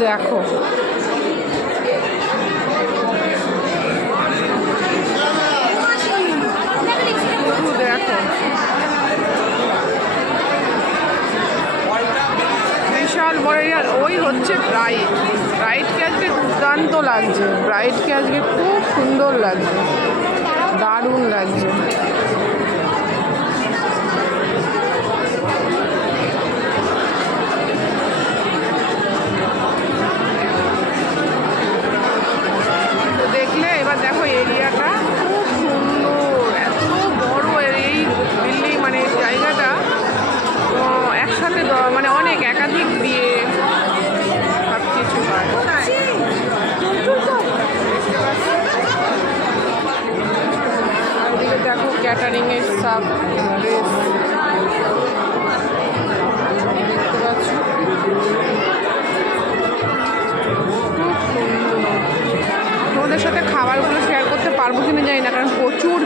দেখো দেখো বিশাল বড় এরিয়া। ওই হচ্ছে ব্রাইটকে আজকে দুর্দান্ত লাগছে, ব্রাইটকে আজকে খুব সুন্দর লাগছে, দারুণ লাগছে। দেখলে এবার দেখো এরিয়াটা খুব সুন্দর, এত বড় এই বিল্ডিং, মানে জায়গাটা একসাথে মানে অনেক একাধিক দিয়ে সব কিছু হয়। এদিকে দেখো ক্যাটারিংয়ের সব ড্রেস দেখতে পাচ্ছ, খুব সুন্দর। তোমাদের সাথে খাবারগুলো শেয়ার করতে পারবো কিনা জানি না, কারণ প্রচুর